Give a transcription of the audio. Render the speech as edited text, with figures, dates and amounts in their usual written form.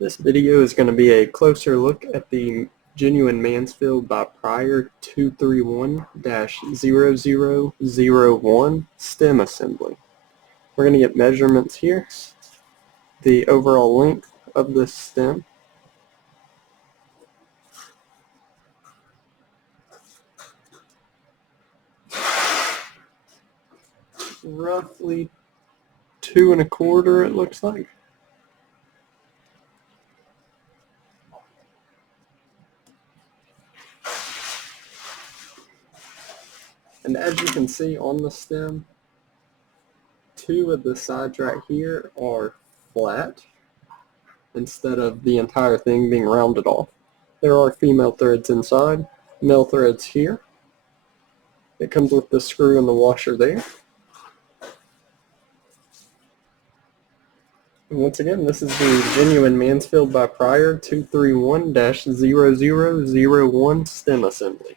This video is going to be a closer look at the genuine Mansfield by Prier 231-0001 stem assembly. We're going to get measurements here, the overall length of this stem, roughly 2 1/4 it looks like. And as you can see on the stem, 2 of the sides right here are flat instead of the entire thing being rounded off. There are female threads inside, male threads here. It comes with the screw and the washer there. And once again, this is the genuine Mansfield by Prier 231-0001 stem assembly.